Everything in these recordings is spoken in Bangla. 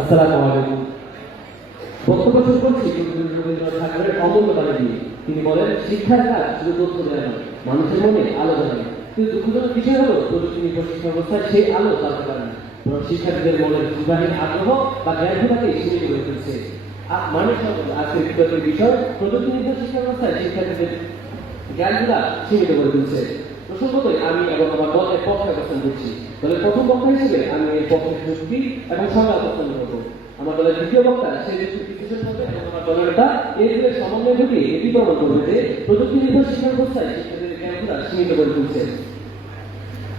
আসসালামু আলাইকুম। বক্তব্য শুরু করছি রবীন্দ্রনাথ ঠাকুরের অমূল্য বাণী দিয়ে। তিনি বলেন, শিক্ষার কাজ শুধু তথ্য দেওয়া নয়, মানুষের মনে আলো জ্বালানো। কিন্তু দুঃখজনক বিষয় হলো, প্রযুক্তি নির্ভর শিক্ষা ব্যবস্থায় সেই আলো জ্বালতে পারে না, বরং শিক্ষার্থীদের মনের বিবাহের আগ্রহ বা জ্ঞানকে সীমিত করে ফেলছে। মানুষ আজকের বিতর্কের বিষয়, প্রযুক্তি নির্ভর শিক্ষা ব্যবস্থায় শিক্ষার্থীদের জ্ঞানগুলা সীমিত করে ফেলছে। প্রসঙ্গতই আমি এবং আমার দলের পক্ষে অবস্থান করছি। দলের প্রথম বক্তা হিসেবে আমি এর পক্ষে যুক্তি এবং সংজ্ঞা অবস্থান করবো। আমার দলের দ্বিতীয় বক্তা সেই বিশ্লেষণ করবে এবং আমার দলের নেতা এই দুয়ের সমন্বয় ঘটিয়ে এটি প্রমাণ করবে যে প্রযুক্তি নির্ভর শিক্ষা ব্যবস্থায় শিক্ষার্থীদের জ্ঞানগুলা সীমিত করে তুলছে।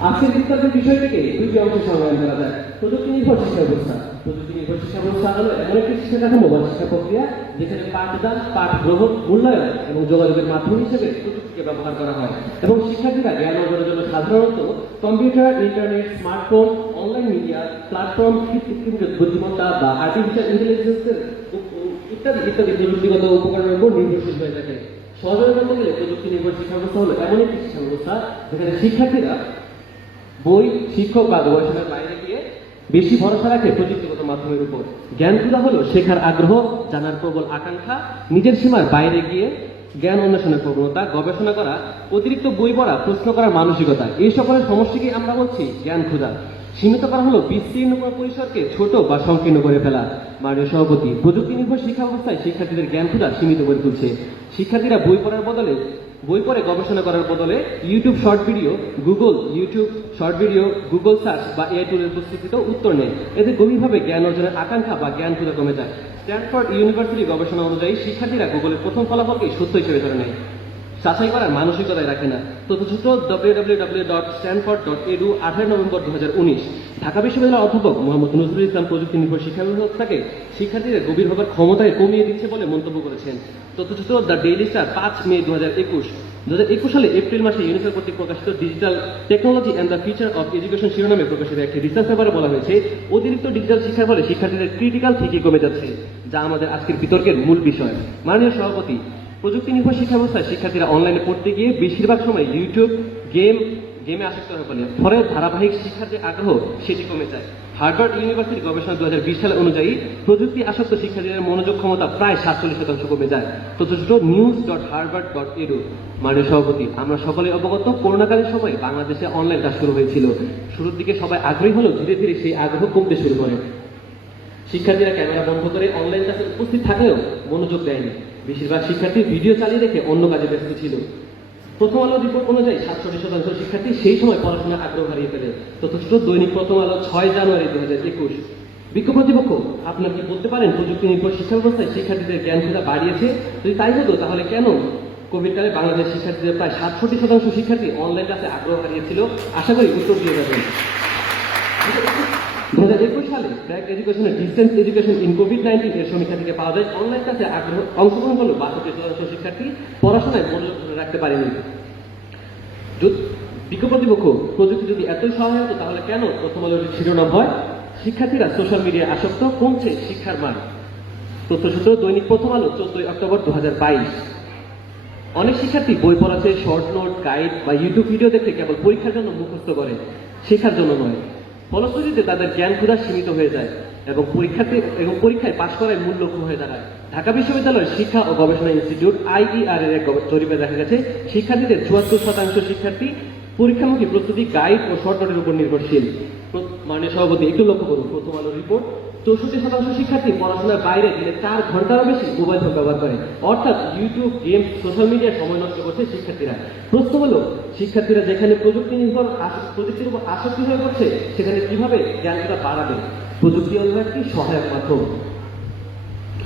আজকের বিতর্কের বিষয় থেকে দুটি অংশে সংজ্ঞায়ন করা যায়। প্রযুক্তি নির্ভর শিক্ষা ব্যবস্থা। প্রযুক্তি নির্ভর শিক্ষা ব্যবস্থা হলো এমন একটি শিক্ষা কাঠামো বা শিক্ষা প্রক্রিয়া যেখানে পাঠদান, পাঠ গ্রহণ, মূল্যায়ন এবং যোগাযোগের মাধ্যম হিসেবে প্রযুক্তিকে ব্যবহার করা হয় এবং শিক্ষার্থীরা জ্ঞান অর্জনের জন্য সাধারণত computer, internet, smartphone, online media platform, কৃত্রিম বুদ্ধিমত্তা বা আর্টিফিশিয়াল ইন্টেলিজেন্সের ইত্যাদি ইত্যাদি প্রযুক্তিগত উপকরণের উপর নির্ভরশীল হয়ে থাকে। সহজে বলতে গেলে প্রযুক্তি নির্ভর শিক্ষা ব্যবস্থা হলো এমন একটি শিক্ষা ব্যবস্থা যেখানে শিক্ষার্থীরা বই, শিক্ষক বা গবেষণার বাইরে গিয়ে বেশি ভরসা রাখে প্রযুক্তিগত মাধ্যমের উপর। জ্ঞানগুলা হলো শেখার আগ্রহ, জানার প্রবল আকাঙ্ক্ষা, নিজের সীমার বাইরে গিয়ে জ্ঞান অন্বেষণের প্রবণতা, গবেষণা করা, অতিরিক্ত বই পড়া, প্রশ্ন করার মানসিকতা। এই সকলের সমষ্টিকে আমরা বলছি জ্ঞান ক্ষুধা। সীমিত করা হলো বিস্তীর্ণ পরিসরকে ছোট বা সংকীর্ণ করে ফেলা। মাননীয় সভাপতি, প্রযুক্তি নির্ভর শিক্ষা ব্যবস্থায় শিক্ষার্থীদের জ্ঞান ক্ষুধা সীমিত করে তুলছে। শিক্ষার্থীরা বই পড়ে গবেষণা করার বদলে YouTube short video, Google search বা এআই টুলের প্রস্তুতিত উত্তর নেয়। এতে গভীরভাবে জ্ঞান অর্জনের আকাঙ্ক্ষা বা জ্ঞান ক্ষুধা কমে যায়। স্ট্যানফোর্ড ইউনিভার্সিটি গবেষণা অনুযায়ী শিক্ষার্থীরা গুগলের প্রথম ফলাফলকে সত্য হিসেবে ধরে নেয়, যাচাই করার মানসিকতায় রাখে না। তথ্যসূত্র www.stanford.edu 18 নভেম্বর 2019। ঢাকা বিশ্ববিদ্যালয়ের অধ্যাপক মোহাম্মদ নজরুল ইসলাম প্রযুক্তি নির্ভর শিক্ষা ব্যবস্থাকে শিক্ষার্থীদের গভীর হবার ক্ষমতায় কমিয়ে দিচ্ছে বলে মন্তব্য করেছেন। তথ্যসূত্র দ্য ডেইলি স্টার 5 মে 2021 সালে এপ্রিল মাসে ইউনিসেফ কর্তৃক প্রকাশিত digital technology and the future of education শিরোনামে প্রকাশিত একটি রিসার্চ পেপারে বলা হয়েছে, অতিরিক্ত ডিজিটাল শিক্ষার ফলে শিক্ষার্থীদের ক্রিটিক্যাল থিঙ্কিং কমে যাচ্ছে, যা আমাদের আজকের বিতর্কের মূল বিষয়। মাননীয় সভাপতি, প্রযুক্তি নির্ভর শিক্ষা ব্যবস্থায় শিক্ষার্থীরা অনলাইনে পড়তে গিয়ে বেশিরভাগ সময় ইউটিউব, গেমে আসক্ত হয়ে পড়ে। ফলে ধারাবাহিক শিক্ষার যে আগ্রহ সেটি কমে যায়। হার্ভার্ড ইউনিভার্সিটি গবেষণা 2020 সালে অনুযায়ী প্রযুক্তি আসক্ত শিক্ষার্থীদের মনোযোগ ক্ষমতা প্রায় 47% কমে যায়। তথ্যসূত্র news.harvard.edu। মাননীয় সভাপতি, আমরা সকলে অবগত, করোনাকালীন সময়ে বাংলাদেশে অনলাইন ক্লাস শুরু হয়েছিল। শুরুর দিকে সবাই আগ্রহী হলেও ধীরে ধীরে সেই আগ্রহ কমতে শুরু করে। শিক্ষার্থীরা ক্যামেরা বন্ধ করে অনলাইন ক্লাসে উপস্থিত থাকলেও মনোযোগ দেয়নি। বেশিরভাগ শিক্ষার্থী ভিডিও চালিয়ে রেখে অন্য কাজে ব্যস্ত ছিল। প্রথম আলো রিপোর্ট অনুযায়ী 67% শিক্ষার্থী সেই সময় পড়াশোনার আগ্রহ হারিয়ে ফেলে। তথ্যসূত্র দৈনিক প্রথম আলো 6 জানুয়ারি 2021। বিক্ষোভ কর্তৃপক্ষ, আপনারা কি বলতে পারেন প্রযুক্তি নির্ভর শিক্ষা ব্যবস্থায় শিক্ষার্থীদের জ্ঞান ক্ষুধা বাড়িয়েছে? যদি তাই হতো তাহলে কেন কোভিডকালে বাংলাদেশ শিক্ষার্থীদের প্রায় 67% শিক্ষার্থী অনলাইন ক্লাসে আগ্রহ হারিয়েছিল? আশা করি উত্তর দিয়ে যাবেন। 2021 সালে ব্র্যাক এডুকেশনের ডিস্টেন্স এডুকেশন ইন কোভিড-19 এর সমীক্ষা থেকে পাওয়া যায়, অনলাইন ক্লাসে অংশগ্রহণ করলেও 62% শিক্ষার্থী পড়াশোনায় মনোযোগ ধরে রাখতে পারেনি। বিক্ষোভ কর্তৃপক্ষ, প্রযুক্তি যদি এতই সহায় হতো তাহলে কেন প্রথম আলোর শিরোনাম হয় শিক্ষার্থীরা সোশ্যাল মিডিয়ায় আসক্ত, কমছে শিক্ষার মান? তথ্যসূত্র দৈনিক প্রথম আলো 14 অক্টোবর 2022। অনেক শিক্ষার্থী বই পড়াচ্ছে, শর্ট নোট, গাইড বা ইউটিউব ভিডিও দেখে কেবল পরীক্ষার জন্য মুখস্থ করে, শেখার জন্য নয়। ফলশ্রুতিতে তাদের জ্ঞান ক্ষুধা সীমিত হয়ে যায় এবং পরীক্ষায় পাশ করায় মূল লক্ষ্য হয়ে দাঁড়ায়। ঢাকা বিশ্ববিদ্যালয়ের শিক্ষা ও গবেষণা ইনস্টিটিউট IER এর এক জরিপে দেখা গেছে, শিক্ষার্থীদের 74% শিক্ষার্থী পরীক্ষামুখী প্রস্তুতি গাইড ও শর্ট নোটের উপর নির্ভরশীল। মাননীয় সভাপতি, একটু লক্ষ্য করুন, প্রথম আলো রিপোর্ট 64% শিক্ষার্থী পড়াশোনার বাইরে দিনে 4 ঘন্টারও বেশি মোবাইল ফোন ব্যবহার করে, অর্থাৎ ইউটিউব, গেম, সোশ্যাল মিডিয়ায় সময় নষ্ট করছে শিক্ষার্থীরা। প্রশ্ন হলো, শিক্ষার্থীরা যেখানে প্রযুক্তির উপর আসক্তি হয়ে পড়ছে সেখানে কিভাবে জ্ঞানটা বাড়াবে? প্রযুক্তি হলো একটি সহায়ক মাধ্যম,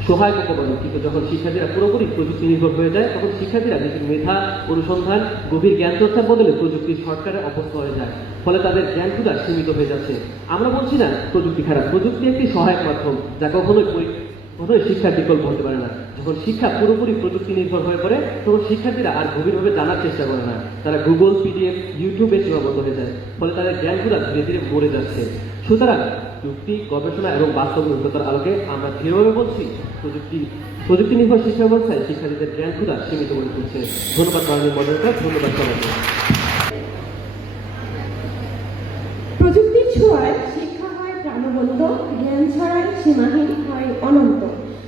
সহায়ক উপকরণ, কিন্তু যখন শিক্ষার্থীরা পুরোপুরি প্রযুক্তি নির্ভর হয়ে যায় তখন শিক্ষার্থীরা নিজের মেধা, অনুসন্ধান, গভীর জ্ঞান চর্চার বদলে প্রযুক্তির শর্টকাটে অভ্যস্ত হয়ে যায়। ফলে তাদের জ্ঞান ক্ষুধা সীমিত হয়ে যাচ্ছে। আমরা বলছি না প্রযুক্তি খারাপ, প্রযুক্তি একটি সহায়ক মাধ্যম যা কখনোই শিক্ষার বিকল্প হতে পারে না। যখন শিক্ষা পুরোপুরি প্রযুক্তি নির্ভর হয়ে পড়ে তখন শিক্ষার্থীরা আর গভীরভাবে জানার চেষ্টা করে না, তারা গুগল, PDF, ইউটিউবে সীমাবদ্ধ হয়ে যায়। ফলে তাদের জ্ঞানগুলো ধীরে ধীরে মরে যাচ্ছে। সুতরাং যুক্তি, গবেষণা এবং বাস্তব অভিজ্ঞতার আলোকে আমরা দৃঢ়ভাবে বলছি, প্রযুক্তি নির্ভর শিক্ষা ব্যবস্থায় শিক্ষার্থীদের জ্ঞান ক্ষুধা সীমিত করে তুলছে। ধন্যবাদ মাননীয় মডারেটর, ধন্যবাদ সবাইকে। প্রযুক্তির ছোঁয়ায় শিক্ষা হয় প্রাণবন্ত, জ্ঞান ছড়ায় সীমাহীন হয় অনন্ত।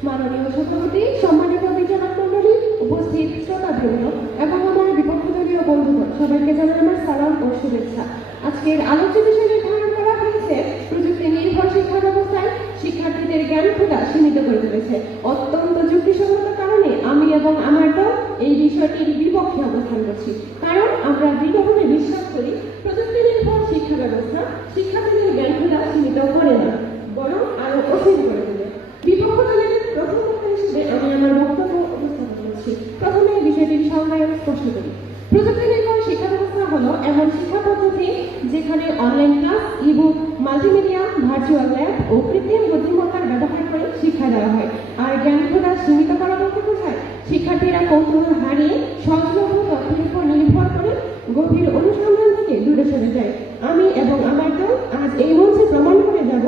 মাননীয় সভাপতি, সম্মানিত বিচারক মণ্ডলী, উপস্থিত শ্রোতাবৃন্দ এবং আমার বিপক্ষদলীয় বন্ধুগণ, সবাইকে জানাই আমার সালাম ও শুভেচ্ছা। আজকের আলোচ্য বিষয় নির্ধারণ করা হয়েছে প্রযুক্তি নির্ভর শিক্ষা ব্যবস্থায় শিক্ষার্থীদের জ্ঞান ক্ষুধা সীমিত করে তুলেছে। অত্যন্ত যুক্তিসঙ্গত কারণে আমি এবং আমার দল এই বিষয়টির বিপক্ষে অবস্থান করছি। কারণ আমরা দৃঢ়ভাবে বিশ্বাস করি প্রযুক্তি নির্ভর শিক্ষা ব্যবস্থা শিক্ষার্থীদের জ্ঞান ক্ষুধা সীমিত করে না, বরং আরো অসীম করে তোলে। বিপক্ষ দলের প্রথম বক্তা হিসেবে আমি আমার বক্তব্য উপস্থাপন করছি। প্রথমে এই বিষয়টির সংজ্ঞায় স্পষ্ট করি। প্রযুক্তি নির্ভর শিক্ষা ব্যবস্থা হলো এমন শিক্ষা পদ্ধতি যেখানে online class, ebook, multimedia, virtual lab ও কৃত্রিম বুদ্ধিমত্তার ব্যবহার করে শিক্ষা দেওয়া হয়। আর জ্ঞান ক্ষুধা সীমিত করা বলতে বোঝায় শিক্ষার্থীরা কৌতূহল হারিয়ে সহজলভ্য তথ্যের উপর নির্ভর করে গভীর অনুসন্ধান থেকে দূরে সরে যায়। আমি এবং আমার দল আজ এই মঞ্চে প্রমাণ করে যাব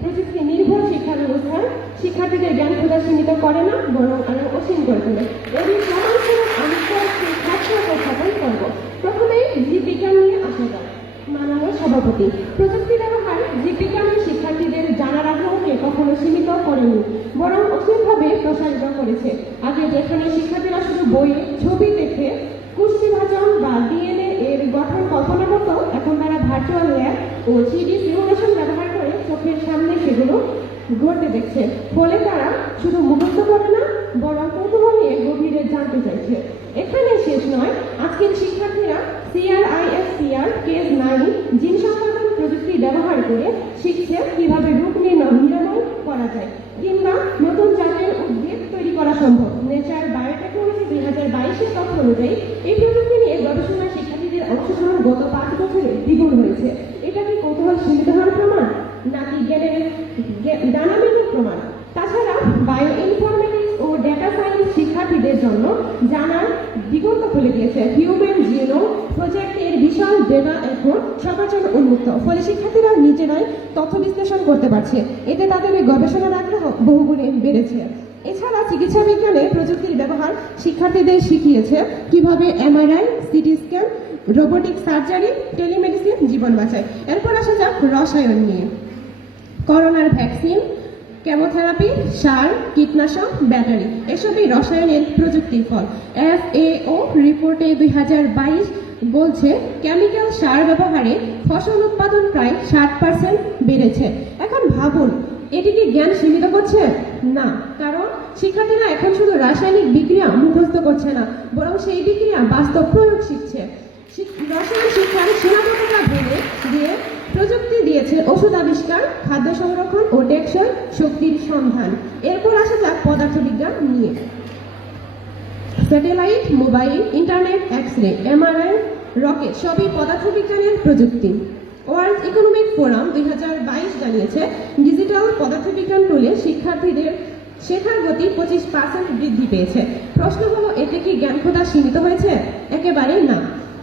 প্রযুক্তি নির্ভর শিক্ষা ব্যবস্থায় শিক্ষার্থীদের জ্ঞান ক্ষুধা সীমিত করে না, বরং আরো অসীম করে তোলে। এর প্রমাণস্বরূপ আমি কয়েকটি তথ্য উপস্থাপন করব। প্রথমে জীববিজ্ঞান নিয়ে আসা যাক। মাননীয় সভাপতি, প্রযুক্তি ব্যবহার জীববিজ্ঞানের শিক্ষার্থীদের জানার আগ্রহকে কখনো সীমিত করেনি, বরং অসীমভাবে প্রসারিত করেছে। আগে যেখানে শিক্ষার্থীরা শুধু বইয়ে ছবি দেখে কুষ্ঠিভাজন বা ডিএনএ এর গঠন কল্পনা করত, এখন তারা ভার্চুয়াল ল্যাব ও 3D সিমুলেশন ব্যবহার করে চোখের সামনে সেগুলো ঘটতে দেখছে। ফলে তারা শুধু মুখস্থ করে না, বরং কৌতূহল নিয়ে গভীরে জানতে চাইছে। এখানে শেষ নয়, আজকের শিক্ষার্থীরা CRISPR কেস 9 জিন সংশোধন প্রযুক্তি ব্যবহার করে শিখছে কিভাবে রোগ নিরাময় করা যায়, কিংবা নতুন জাতের উদ্ভিদ তৈরি করা সম্ভব। নেচার বায়োটেকনোলজি 2022-এর তথ্য অনুযায়ী এই প্রযুক্তি নিয়ে গবেষণায় শিক্ষার্থীদের অংশগ্রহণ গত 5 বছরে দ্বিগুণ হয়েছে। এটা কি কৌতূহল সীমিত হওয়ার প্রমাণ, নাকি জ্ঞানের ডায়নামিকের প্রমাণ? তাছাড়া বায়ো ইনফরমেটিক্স ও ডেটা সায়েন্স শিক্ষার্থীদের জন্য জানার দিগন্ত খুলে দিয়েছে। হিউম্যান জিনোম প্রজেক্টের বিশাল ডেটা এখন সবার জন্য উন্মুক্ত, ফলে শিক্ষার্থীরা নিজেরাই তথ্য বিশ্লেষণ করতে পারছে। এতে তাদের গবেষণার আগ্রহ বহুগুণে বেড়েছে। এছাড়া চিকিৎসা বিজ্ঞানে প্রযুক্তির ব্যবহার শিক্ষার্থীদের শিখিয়েছে কিভাবে MRI, CT scan, robotic surgery, telemedicine জীবন বাঁচায়। এরপর আসা যাক রসায়ন নিয়ে। করোনার ভ্যাকসিন, কেমোথেরাপি, সার, কীটনাশক, ব্যাটারি এসবই রসায়নের প্রযুক্তির ফল। FAO রিপোর্টে 2022 বলছে কেমিক্যাল সার ব্যবহারে ফসল উৎপাদন প্রায় 60% বেড়েছে। এখন ভাবুন, এটি কি জ্ঞান সীমিত করছে? না, কারণ শিক্ষার্থীরা এখন শুধু রাসায়নিক বিক্রিয়া মুখস্থ করছে না, বরং সেই বিক্রিয়া বাস্তব প্রয়োগ শিখছে। রসায়ন শিক্ষার সীমাবদ্ধতা ভেঙে দিয়ে প্রযুক্তি দিয়েছে ওষুধ আবিষ্কার, খাদ্য সংরক্ষণ ও টেকসই শক্তির সন্ধান। এরপর আসা যাক পদার্থবিজ্ঞান নিয়ে। Satellite, mobile, internet, X-ray, MRI, rocket সবই পদার্থবিজ্ঞানের প্রযুক্তি। ওয়ার্ল্ড ইকোনমিক ফোরাম 2022 জানিয়েছে ডিজিটাল পদার্থবিজ্ঞান টুলে শিক্ষার্থীদের শেখার গতি 25% বৃদ্ধি পেয়েছে। প্রশ্ন হলো, এতে কি জ্ঞান ক্ষুধা সীমিত হয়েছে? একেবারেই না।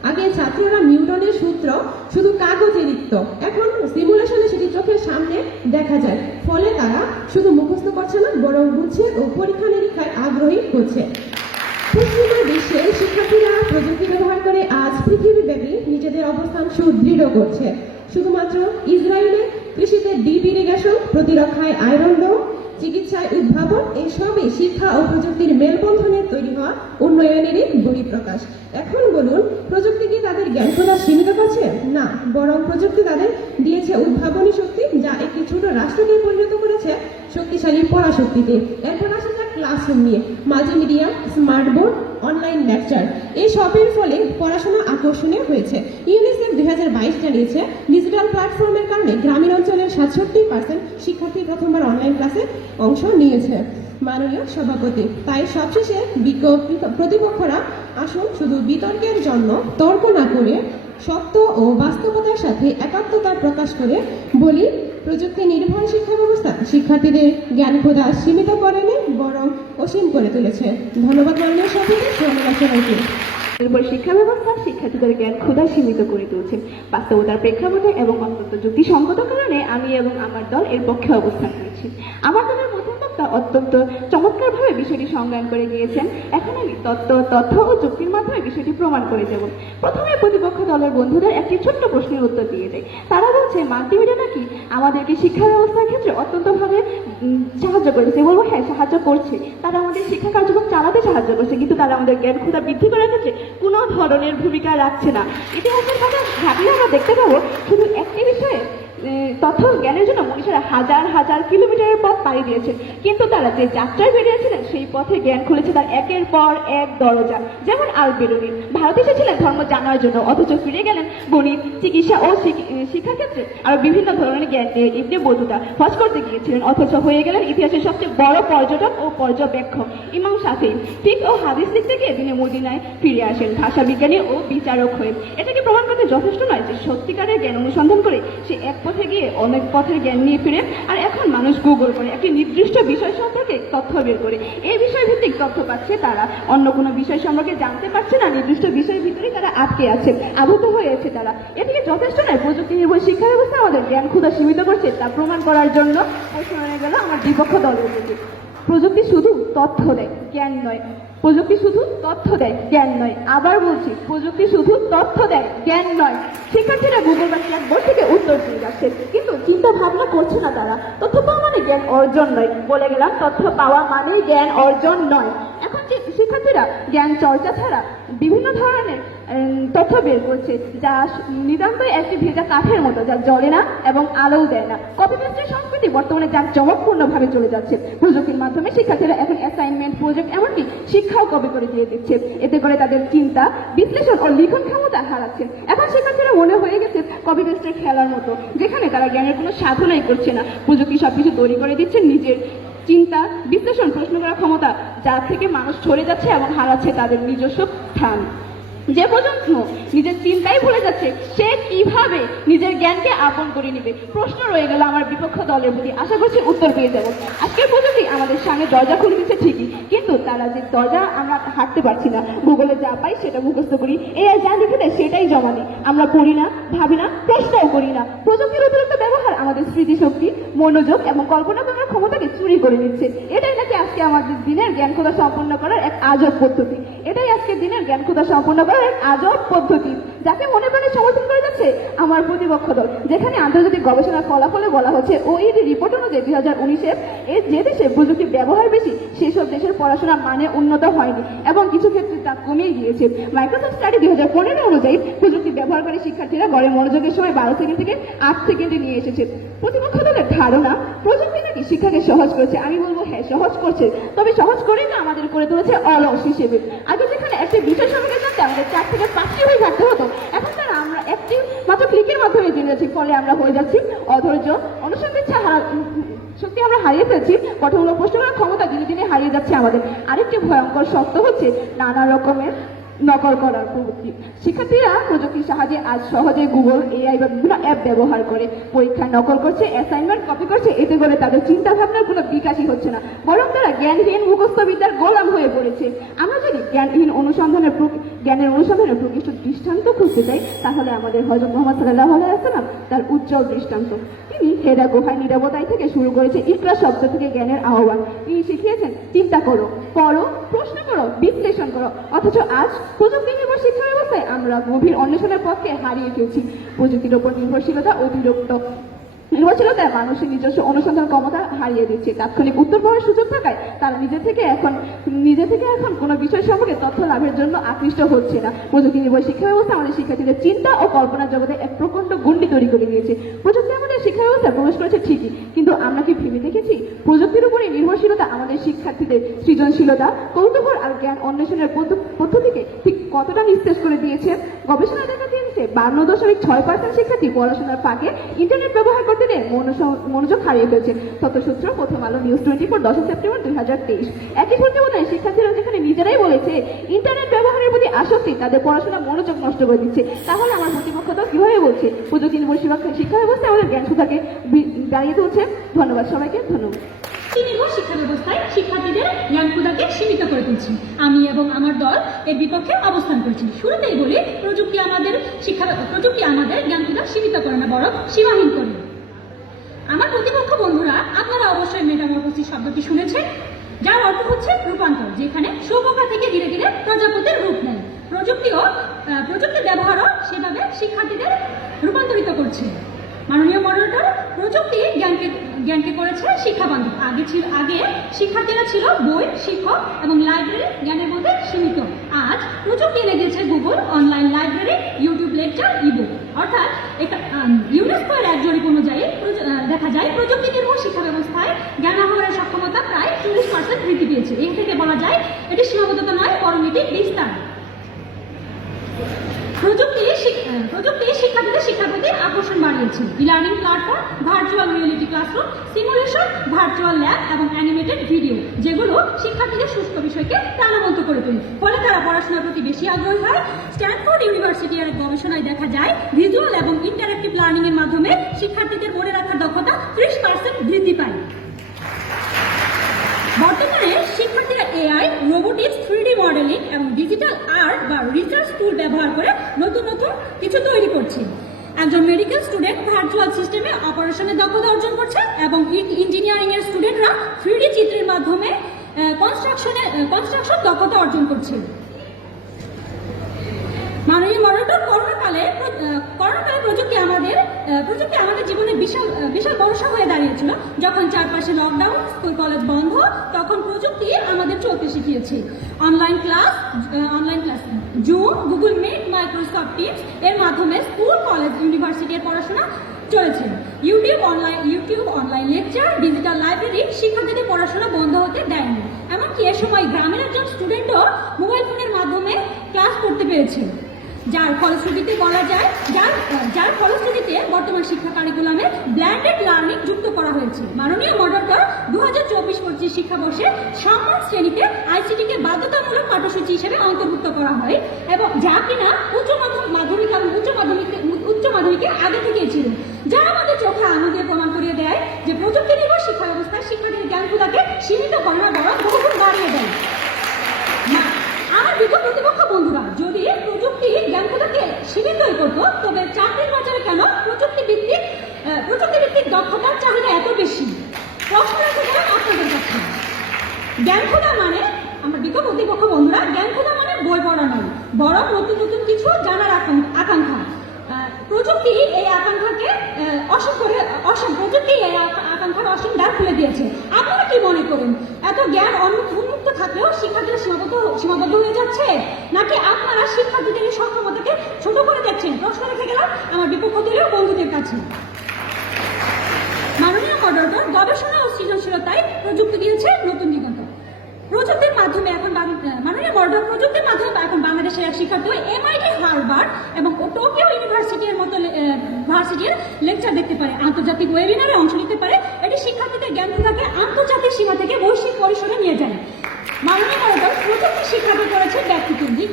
আগে ছাত্ররা নিউটনের সূত্র শুধু কাগজে লিখত, এখন সিমুলেশনে সেটি চোখের সামনে দেখা যায়। ফলে তারা শুধু মুখস্থ করছে না, বরং বুঝছে ও পরীক্ষা নিরীক্ষায় আগ্রহী হচ্ছে। পশ্চিমা বিশ্বের শিক্ষার্থীরা প্রযুক্তি ব্যবহার করে আজ পৃথিবীব্যাপী নিজেদের অবস্থান সুদৃঢ় করছে। শুধুমাত্র ইসরায়েলে কৃষিতে ডিপ ইরিগেশন, প্রতিরক্ষায় আয়রন ডোম, চিকিৎসায় উদ্ভাবন, এসবই শিক্ষা ও প্রযুক্তির মেলবন্ধনে তৈরি হওয়া উন্নয়নেরই বহিঃপ্রকাশ। এখন বলুন, প্রযুক্তি কি তাদের জ্ঞান ক্ষুধা সীমিত করছে? না, বরং প্রযুক্তি তাদের দিয়েছে উদ্ভাবনী শক্তি, যা একটি ছোট রাষ্ট্রকে পরিণত করেছে শক্তিশালী পরাশক্তিতে। এরপর আসা যাক ক্লাসরুম নিয়ে। Multimedia, smart board, online lecture এই সবের ফলে পড়াশোনা আকর্ষণীয় হয়েছে। ইউনিসেফ 2022 জানিয়েছে ডিজিটাল প্ল্যাটফর্মের কারণে গ্রামীণ অঞ্চলের 67% শিক্ষার্থী প্রথমবার অনলাইন ক্লাসে অংশ নিয়েছে। মাননীয় সভাপতি, তাই সবশেষে প্রতিপক্ষরা আসুন শুধু বিতর্কের জন্য তর্ক না করে সত্য ও বাস্তবতার সাথে একাত্মতা প্রকাশ করে বলি, প্রযুক্তি নির্ভর শিক্ষা ব্যবস্থা শিক্ষার্থীদের জ্ঞান ক্ষুধা সীমিত করেনি, বরং অসীম করে তুলেছে। ধন্যবাদ মাননীয় সভাপতি, ধন্যবাদ সবাইকে। নির্ভর শিক্ষা ব্যবস্থা শিক্ষার্থীদের জ্ঞান ক্ষুধা সীমিত করে তুলছে। বাস্তবতার প্রেক্ষাপটে এবং অত্যন্ত যুক্তিসঙ্গত কারণে আমি এবং আমার দল এর পক্ষে অবস্থান করেছি। আমার দলের মধ্যে তা অত্যন্ত চমৎকারভাবে বিষয়টি সংজ্ঞান করে গিয়েছেন। এখন আমি তথ্য ও যুক্তির মাধ্যমে বিষয়টি প্রমাণ করে দেব। প্রথমে প্রতিপক্ষ দলের বন্ধুদের একটি ছোট্ট প্রশ্নের উত্তর দিয়ে যায়। তারা বলছে মাল্টিমিডিয়া নাকি আমাদেরকে শিক্ষা ব্যবস্থার ক্ষেত্রে অত্যন্তভাবে সাহায্য করেছে। বলবো হ্যাঁ, সাহায্য করছে। তারা আমাদের শিক্ষা কার্যক্রম চালাতে সাহায্য করছে, কিন্তু তারা আমাদের জ্ঞান ক্ষুধা বৃদ্ধি করার ক্ষেত্রে কোনো ধরনের ভূমিকা রাখছে না। ইতিহাসের কথা ভাবলে আমরা দেখতে পাবো শুধু একটি বিষয়ে তথ্য জ্ঞানের জন্য মনীষীরা হাজার হাজার কিলোমিটারের পথ পাড়ি দিয়েছেন, কিন্তু তারা যে যাত্রায় বেরিয়েছিলেন সেই পথে জ্ঞান খুলেছে তার একের পর এক দরজা। যেমন আল বেরুনি ভারতে এসেছিলেন ধর্ম জানার জন্য, অথচ ফিরে গেলেন গণিত, চিকিৎসা ও শিক্ষাক্ষেত্রে আর বিভিন্ন ধরনের জ্ঞান নিয়ে। ইবনে বতুতা হজ করতে গিয়েছিলেন, অথচ হয়ে গেলেন ইতিহাসের সবচেয়ে বড় পর্যটক ও পর্যবেক্ষক। ইমাম শাফিঈ ফিকহ ও হাদিস লিখতে গিয়ে তিনি মদিনায় ফিরে আসেন ভাষা বিজ্ঞানী ও বিচারক হয়ে। এটাকে প্রমাণ করতে যথেষ্ট নয় যে সত্যিকারের জ্ঞান অনুসন্ধান করে সে এক পথে গিয়ে অনেক পথের জ্ঞান নিয়ে ফিরে। আর এখন মানুষ গুগল করে একটি নির্দিষ্ট বিষয় সম্পর্কে তথ্য বের করে এই বিষয় ভিত্তিক তথ্য পাচ্ছে, তারা অন্য কোনো বিষয় সম্পর্কে জানতে পারছে না। নির্দিষ্ট বিষয়ের ভিতরেই তারা আটকে আছে, আবদ্ধ হয়ে আছে তারা। এদিকে যথেষ্ট নয়, প্রযুক্তি নির্ভর শিক্ষা ব্যবস্থা আমাদের জ্ঞান ক্ষুধা সীমিত করছে তা প্রমাণ করার জন্য শোনা গেল আমার বিপক্ষ দলের প্রতি। প্রযুক্তি শুধু তথ্য দেয়, জ্ঞান নয়। প্রযুক্তি শুধু তথ্য দেয়, জ্ঞান নয়। আবার বলছি, প্রযুক্তি শুধু তথ্য দেয়, জ্ঞান নয়। শিক্ষার্থীরা গুগল বা চ্যাটবোর্ড থেকে উত্তর দিয়ে যাচ্ছে, কিন্তু চিন্তা ভাবনা করছে না তারা। তথ্য পাওয়া মানে জ্ঞান অর্জন নয়। বলে গেলাম, তথ্য পাওয়া মানে জ্ঞান অর্জন নয়। এখন যে শিক্ষার্থীরা জ্ঞান চর্চা ছাড়া বিভিন্ন ধরনের তথ্য বের করছে, যা নিতান্তই একটি ভেজা কাঠের মতো, যা জ্বলে না এবং আলোও দেয় না। কপি পেস্টের সংস্কৃতি বর্তমানে যার চমকপূর্ণভাবে চলে যাচ্ছে। প্রযুক্তির মাধ্যমে শিক্ষার্থীরা এখন অ্যাসাইনমেন্ট, প্রজেক্ট, এমনকি শিক্ষাও কপি করে দিয়ে দিচ্ছে। এতে করে তাদের চিন্তা, বিশ্লেষণ ও লিখন ক্ষমতা হারাচ্ছে। এখন শিক্ষার্থীরা মনে হয়ে গেছে কপি পেস্টের খেলার মতো, যেখানে তারা জ্ঞানের কোনো সাধনাই করছে না। প্রযুক্তি সবকিছু তৈরি করে দিচ্ছে, নিজের চিন্তা, বিশ্লেষণ, প্রশ্ন করার ক্ষমতা যা থেকে মানুষ সরে যাচ্ছে এবং হারাচ্ছে তাদের নিজস্ব স্থান। যে পর্যন্ত নিজের চিন্তাই ভুলে যাচ্ছে, সে কিভাবে নিজের জ্ঞানকে আপন করে নিবে? প্রশ্ন রয়ে গেল আমার বিপক্ষ দলের প্রতি। আশা করছি উত্তর পেয়ে যাব। আজকের প্রযুক্তি আমাদের সামনে দরজা খুলে দিচ্ছে ঠিকই, কিন্তু তারা যে দরজা আমরা হাঁটতে পারছি না। গুগলে যা পাই সেটা মুখস্থ করি, এআই যা লিখে দেয় সেটাই জমা দিই। আমরা পড়ি না, ভাবি না, প্রশ্নও করি না। প্রযুক্তির অতিরিক্ত ব্যবহার আমাদের স্মৃতিশক্তি, মনোযোগ এবং কল্পনা করার ক্ষমতাকে চুরি করে নিচ্ছে। এটাই নাকি আজকে আমাদের দিনের জ্ঞান ক্ষুধা সম্পন্ন করার এক আজব পদ্ধতি। এটাই আজকে দিনের জ্ঞান ক্ষুধা সম্পন্ন করার এক আজব পদ্ধতি, যাকে মনে প্রাণে সমর্থন করে যাচ্ছে আমার প্রতিপক্ষ দল। যেখানে আন্তর্জাতিক গবেষণার ফলাফলে বলা হচ্ছে, ওইডি রিপোর্ট অনুযায়ী 2019-এর যে দেশে প্রযুক্তি ব্যবহার বেশি সেসব দেশের পড়াশোনার মানে উন্নত হয়নি এবং কিছু ক্ষেত্রে তা কমে গিয়েছে। মাইক্রোসফট স্টাডি 2015 অনুযায়ী প্রযুক্তি ব্যবহারকারী শিক্ষার্থীরা গড়ে মনোযোগের সময় 12 সেকেন্ড থেকে 8 সেকেন্ডে নিয়ে এসেছে। প্রতিপক্ষ দলের ধারণা প্রযুক্তি নাকি শিক্ষাকে সহজ করেছে। আমি বলবো হ্যাঁ, সহজ করছে, তবে সহজ করেই না আমাদের করে তুলেছে অলস হিসেবে। আগে যেখানে একটা বিষয় সম্পর্কে জানতে আমাদের 4 থেকে 5টি বই ঘাটতে হতো, এখন তারা আমরা একটি মাত্র ক্লিকের মাধ্যমে জেনে যাচ্ছি। ফলে আমরা হয়ে যাচ্ছি অধৈর্য, অনুসন্ধান শক্তি আমরা হারিয়ে ফেলছি, গঠনমূলক প্রশ্ন করার ক্ষমতা দিনে দিনে হারিয়ে যাচ্ছে আমাদের। আরেকটি ভয়ঙ্কর সত্য হচ্ছে নানা রকমের নকল করার প্রবৃত্তি। শিক্ষার্থীরা প্রযুক্তির সাহায্যে আজ সহজে গুগল, এআই বা বিভিন্ন অ্যাপ ব্যবহার করে পরীক্ষায় নকল করছে, অ্যাসাইনমেন্ট কপি করছে। এতে করে তাদের চিন্তা ভাবনার কোনো বিকাশই হচ্ছে না, বরং তারা জ্ঞানহীন মুখস্থ বিদ্যার গোলাম হয়ে পড়েছে। আমরা যদি জ্ঞানের অনুসন্ধানের প্রকৃষ্ট দৃষ্টান্ত খুঁজতে চাই, তাহলে আমাদের হযরত মুহাম্মদ সাল্লাল্লাহু আলাইহি ওয়াসাল্লাম তার উজ্জ্বল দৃষ্টান্ত। তিনি হেরা গুহায় নিরবতায় থেকে শুরু করেছে ইকরা শব্দ থেকে জ্ঞানের আহ্বান। তিনি শিখিয়েছেন চিন্তা করো, পড়ো, প্রশ্ন করো, বিশ্লেষণ করো। অথচ আজ প্রযুক্তি নির্ভর শিক্ষা ব্যবস্থায় আমরা গভীর অন্বেষণের পথকে হারিয়ে ফেলছি। প্রযুক্তির উপর নির্ভরশীলতা অতিরিক্ত নির্ভরশীলতায় মানুষের নিজস্ব অনুসন্ধান ক্ষমতা হারিয়ে দিচ্ছে। তাৎক্ষণিক উত্তর পাওয়ার সুযোগ থাকায় তারা নিজে থেকে এখন কোনো বিষয় সম্পর্কে তথ্য লাভের জন্য আকৃষ্ট হচ্ছে না। প্রযুক্তি নির্ভর শিক্ষা ব্যবস্থা আমাদের শিক্ষার্থীদের চিন্তা ও কল্পনার জগতে এক প্রকাণ্ড গণ্ডি তৈরি করে দিয়েছে। প্রযুক্তি আমাদের শিক্ষা ব্যবস্থায় প্রবেশ করেছে ঠিকই, কিন্তু আমরা কি ভেবে দেখেছি প্রযুক্তির উপরে নির্ভরশীলতা আমাদের শিক্ষার্থীদের সৃজনশীলতা, কৌতূহল আর জ্ঞান অন্বেষণের পদ্ধতিকে ঠিক কতটা নিঃশেষ করে দিয়েছে? গবেষণা দেখা দিয়েছে 52.6% শিক্ষার্থী পড়াশোনার ফাঁকে ইন্টারনেট ব্যবহার করতে নিয়ে মনোযোগ হারিয়ে ফেলছে। তথ্যসূত্র প্রথম আলো নিউজ 24, 10 সেপ্টেম্বর 2023। একই প্রতিবেদনে শিক্ষার্থীরা যেখানে নিজেরাই বলেছে ইন্টারনেট ব্যবহারের প্রতি আসক্তি তাদের পড়াশোনা মনোযোগ নষ্ট করে দিচ্ছে, তাহলে আমার প্রতিপক্ষ দল কিভাবে বলছে প্রযুক্তি নির্ভর শিক্ষা ব্যবস্থা আমাদের জ্ঞান সুতাকে দাঁড়িয়ে তুলছে? ধন্যবাদ সবাইকে, ধন্যবাদ। নির্ভর শিক্ষা ব্যবস্থায় শিক্ষার্থীদের জ্ঞান ক্ষুধাকে সীমিত করে তুলছে। আমি এবং আমার দল এর বিপক্ষে অবস্থান করছি। শুরুতেই বলি, প্রযুক্তি আমাদের জ্ঞান ক্ষুধা সীমিত করে না, বরং সীমাহীন করে। আমার প্রতিপক্ষ বন্ধুরা, আপনারা অবশ্যই মেটামরফোসিস শব্দটি শুনেছেন, যার অর্থ হচ্ছে রূপান্তর, যেখানে শুঁয়োপোকা থেকে ধীরে ধীরে প্রজাপতির রূপ নেয়। প্রযুক্তির ব্যবহারও সেভাবে শিক্ষার্থীদের রূপান্তরিত করছে। মাননীয় মডারেটর, প্রযুক্তি জ্ঞানকে করেছে শিক্ষাবান্ধব। আগে শিক্ষার্থীরা ছিল বই, শিক্ষক এবং লাইব্রেরি জ্ঞানের মধ্যে সীমিত। আজ প্রযুক্তি এনে দিয়েছে Google, online library, YouTube lecture, ebook. অর্থাৎ ইউনেস্কোর এক জরিপ অনুযায়ী দেখা যায় প্রযুক্তি নির্ভর শিক্ষা ব্যবস্থায় জ্ঞান আহরণের সক্ষমতা প্রায় 40% বৃদ্ধি পেয়েছে। এর থেকে বলা যায় এটি সীমাবদ্ধতা নয়, বরং এটি বিস্তার। প্রযুক্তি শিক্ষার্থীদের শিক্ষার প্রতি আকর্ষণ বাড়িয়েছে। E-learning platform, virtual reality classroom, simulation, virtual lab এবং অ্যানিমেটেড ভিডিও, যেগুলো শিক্ষার্থীদের সুস্থ বিষয়কে প্রাণবন্ত করে তোলে। ফলে তারা পড়াশোনার প্রতি বেশি আগ্রহী হয়। স্ট্যানফোর্ড ইউনিভার্সিটির এক গবেষণায় দেখা যায় ভিজুয়াল এবং ইন্টারেক্টিভ লার্নিং এর মাধ্যমে শিক্ষার্থীদের মনে রাখার দক্ষতা 30% বৃদ্ধি পায়। বর্তমানে শিক্ষার্থীরা এআই, রোবোটিক্স, 3D মডেলিং এবং ডিজিটাল আর্ট বা রিসার্চ টুল ব্যবহার করে নতুন নতুন কিছু তৈরি করছে। একজন মেডিকেল স্টুডেন্ট ভার্চুয়াল সিস্টেমে অপারেশনের দক্ষতা অর্জন করছে এবং ইঞ্জিনিয়ারিং এর স্টুডেন্টরা 3D চিত্রের মাধ্যমে কনস্ট্রাকশন দক্ষতা অর্জন করছে। মাননীয় মডারেটর, করোনাকালে প্রযুক্তি আমাদের জীবনে বিশাল ভরসা হয়ে দাঁড়িয়েছিল। যখন চারপাশে লকডাউন, স্কুল কলেজ বন্ধ, তখন প্রযুক্তি আমাদের চলতে শিখিয়েছে। Online class, Zoom, Google Meet, Microsoft Teams এর মাধ্যমে স্কুল কলেজ ইউনিভার্সিটির পড়াশোনা চলেছে। YouTube online lecture, digital library শিক্ষার্থীদের পড়াশোনা বন্ধ হতে দেয়নি। এমনকি এ সময় গ্রামের একজন স্টুডেন্টও মোবাইল ফোনের মাধ্যমে ক্লাস করতে পেরেছে, যার ফলশ্রুতিতে বর্তমান শিক্ষা কারিকুলামে ব্লেন্ডেড লার্নিং যুক্ত করা হয়েছে। মাননীয় মডারেটর, 2024-25 শিক্ষাবর্ষে সম্মান শ্রেণীতে আইসিটিকে বাধ্যতামূলক পাঠ্যসূচি হিসেবে অন্তর্ভুক্ত করা হয় এবং যা কিনা উচ্চ মাধ্যমিক এবং উচ্চ মাধ্যমিকে আগে থেকেই ছিল, যা আমাদের চোখে আঙুল দিয়ে প্রমাণ করিয়ে দেয় যে প্রযুক্তি নির্ভর শিক্ষা ব্যবস্থায় শিক্ষার্থীর জ্ঞানগুলোকে সীমিত করে না, বরং বহুগুণ বাড়িয়ে দেয়। আমার প্রতিপক্ষ বন্ধুরা, যদি প্রযুক্তি জ্ঞানগুলোকে সীমিতই করতো, তবে চাকরির বাজারে কেন প্রযুক্তিভিত্তিক দক্ষতার চাহিদা এত বেশি? প্রশ্ন রাখতে গেলাম আপনাদের কাছে। জ্ঞানখোদা মানে, আমার প্রতিপক্ষ বন্ধুরা, জ্ঞানখোদা মানে বই পড়া নয়, বরং নতুন নতুন কিছু জানার আকাঙ্ক্ষা। প্রযুক্তি এই আকাঙ্ক্ষাকে আকাঙ্ক্ষার অসীম দ্বার খুলে দিয়েছে। আপনারা কি মনে করেন, এত জ্ঞান উন্মুক্ত থাকলেও শিক্ষার্থীরা সীমাবদ্ধ হয়ে যাচ্ছে, নাকি আপনারা শিক্ষার্থীদের এই সক্ষমতাকে ছোট করে দেখছেন? প্রশ্ন রেখে গেলাম আমার বিপক্ষের বন্ধুদের কাছে। মাননীয় মডারেটর, গবেষণা ও সৃজনশীলতায় প্রযুক্তি দিয়েছে নতুন দিগন্ত। প্রযুক্তির মাধ্যমে এখন বাংলাদেশের এক শিক্ষার্থী MIT, হার্ভার্ড এবং টোকিও ইউনিভার্সিটির মতো ভার্সিটির লেকচার দেখতে পারে, আন্তর্জাতিক ওয়েবিনারে অংশ নিতে পারে। এটি শিক্ষার্থীদের জ্ঞানকে আন্তর্জাতিক সীমা থেকে বৈশ্বিক পরিসরে নিয়ে যায়। মাননীয় মডারেটর, প্রযুক্তি শিক্ষার্থী করেছে ব্যক্তিকেন্দ্রিক।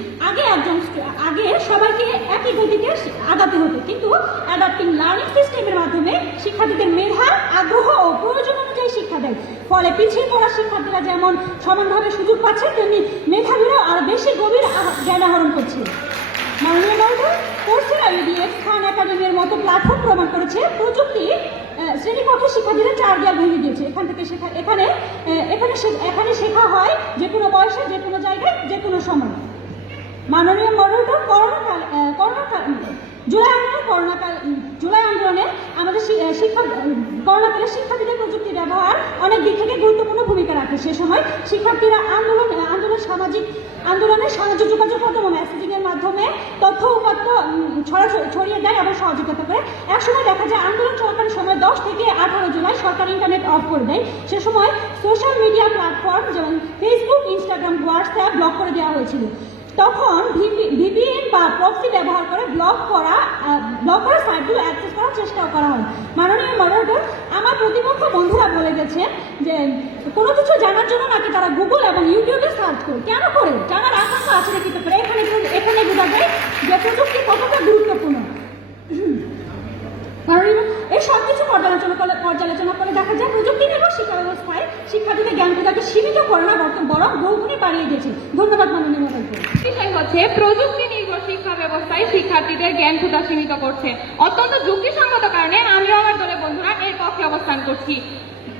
আগে সবাইকে একই গতিতে আগাতে হতো, কিন্তু অ্যাডাপ্টিং লার্নিং সিস্টেমের মাধ্যমে শিক্ষার্থীদের মেধা, আগ্রহ ও প্রয়োজন অনুযায়ী শিক্ষা দেয়। ফলে পিছিয়ে পড়া শিক্ষার্থীরা যেমন সমানভাবে সুযোগ পাচ্ছে, তেমনি মেধাবীরা আরো বেশি গভীর জ্ঞান আহরণ করছে। মাননীয় মডারেটর, কোর্সেরা, EDX, খান একাডেমির মতো প্ল্যাটফর্ম প্রমাণ করেছে প্রযুক্তি শ্রেণীকক্ষে শিক্ষার্থীরা 4 দেয়াল ভেঙে দিয়েছে। এখানে শেখা হয় যে কোনো বয়সে, যে কোনো জায়গায়, যে কোনো সময়। মাননীয় মডারেটর, জুলাই আন্দোলনে আমাদের করোনাকালে শিক্ষার্থীদের প্রযুক্তি ব্যবহার অনেক দিক থেকে গুরুত্বপূর্ণ ভূমিকা রাখে। সে সময় শিক্ষার্থীরা আন্দোলনের সামাজিক যোগাযোগ মাধ্যম মেসেজিং এর মাধ্যমে তথ্য উপাত্ত ছড়িয়ে দেয় এবং সহযোগিতা করে। এক সময় দেখা যায় আন্দোলন চলাকালীন সময় 10 থেকে 18 জুলাই সরকার ইন্টারনেট অফ করে দেয়। সে সময় সোশ্যাল মিডিয়া প্ল্যাটফর্ম যেমন ফেসবুক, ইনস্টাগ্রাম, হোয়াটসঅ্যাপ ব্লক করে দেওয়া হয়েছিল। তখন VPN বা প্রক্সি ব্যবহার করে ব্লক করা সাইটগুলো অ্যাক্সেস করার চেষ্টাও করা হয়। মাননীয় মডারেটর, আমার প্রতিপক্ষ বন্ধুরা বলে গেছে যে কোনো কিছু জানার জন্য নাকি তারা গুগল এবং ইউটিউবে সার্চ করে। কেন করে? জানার আকাঙ্ক্ষা আছে নাকি করে। এখানে বোঝা যায় যে প্রযুক্তি কতটা গুরুত্বপূর্ণ। এই সব কিছু পর্যালোচনা করে দেখা যায় প্রযুক্তি নির্ভর শিক্ষা ব্যবস্থায় শিক্ষার্থীদের জ্ঞানকে সীমিত করে না, বরং বহুগুণে বাড়িয়ে দিয়েছে। ধন্যবাদ মাননীয় মডারেটর। বিষয় হচ্ছে প্রযুক্তি নির্ভর শিক্ষা ব্যবস্থায় শিক্ষার্থীদের জ্ঞান ক্ষুধা সীমিত করছে। অত্যন্ত যুক্তিসঙ্গত কারণে আমিও আমার দলের বন্ধুরা এর পক্ষে পক্ষে অবস্থান করছি।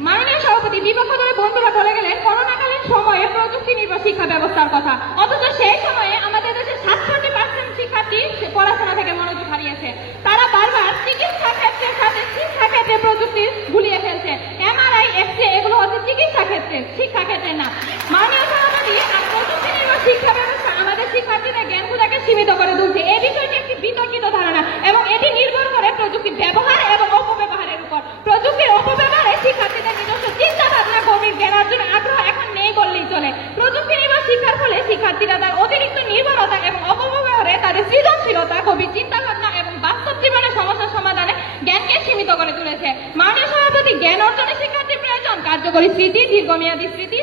মাননীয় সভাপতি, বিপক্ষ দলের বন্ধুরা বলে গেলেন করোনাকালীন সময়ে প্রযুক্তি নির্ভর শিক্ষা ব্যবস্থার কথা, অথচ সেই সময়ে আমাদের দেশের 67% শিক্ষার্থী পড়াশোনা থেকে মনোযোগ হারিয়েছে। তারা বারবার চিকিৎসা ক্ষেত্রের সাথে শিক্ষা ক্ষেত্রে প্রযুক্তি গুলিয়ে ফেলছে। এমআরআই, এক্সরে এগুলো হচ্ছে চিকিৎসা ক্ষেত্রে, শিক্ষা ক্ষেত্রে না। মাননীয় সভাপতি, আর প্রযুক্তি নির্ভর শিক্ষা ব্যবস্থা আমাদের শিক্ষার্থীদের জ্ঞানগুলোকে সীমিত করে তুলছে। এই বিষয়টি একটি বিতর্কিত ধারণা এবং এটি নির্ভর করে প্রযুক্তির ব্যবহার এবং অপব্যবহারের উপর। প্রযুক্তির অপব্যবহারে শিক্ষার্থীদের নিজস্ব চিন্তা ভাবনা, গভীর জ্ঞান অর্জনের আগ্রহ এখন নেই বললেই চলে। প্রযুক্তি নির্ভর শিক্ষার ফলে শিক্ষার্থীরা তার অতিরিক্ত নির্ভরতা এবং অপব্যবহারে তাদের সৃজনশীলতা, গভীর চিন্তা ভাবনা এবং বাস্তব জীবনের সমস্যা সমাধানে জ্ঞানকে সীমিত করে তুলেছে। মাননীয় সভাপতি, জ্ঞান অর্জনে শিক্ষার্থীর প্রয়োজন কার্যকরী স্মৃতি, দীর্ঘমেয়াদী স্মৃতি,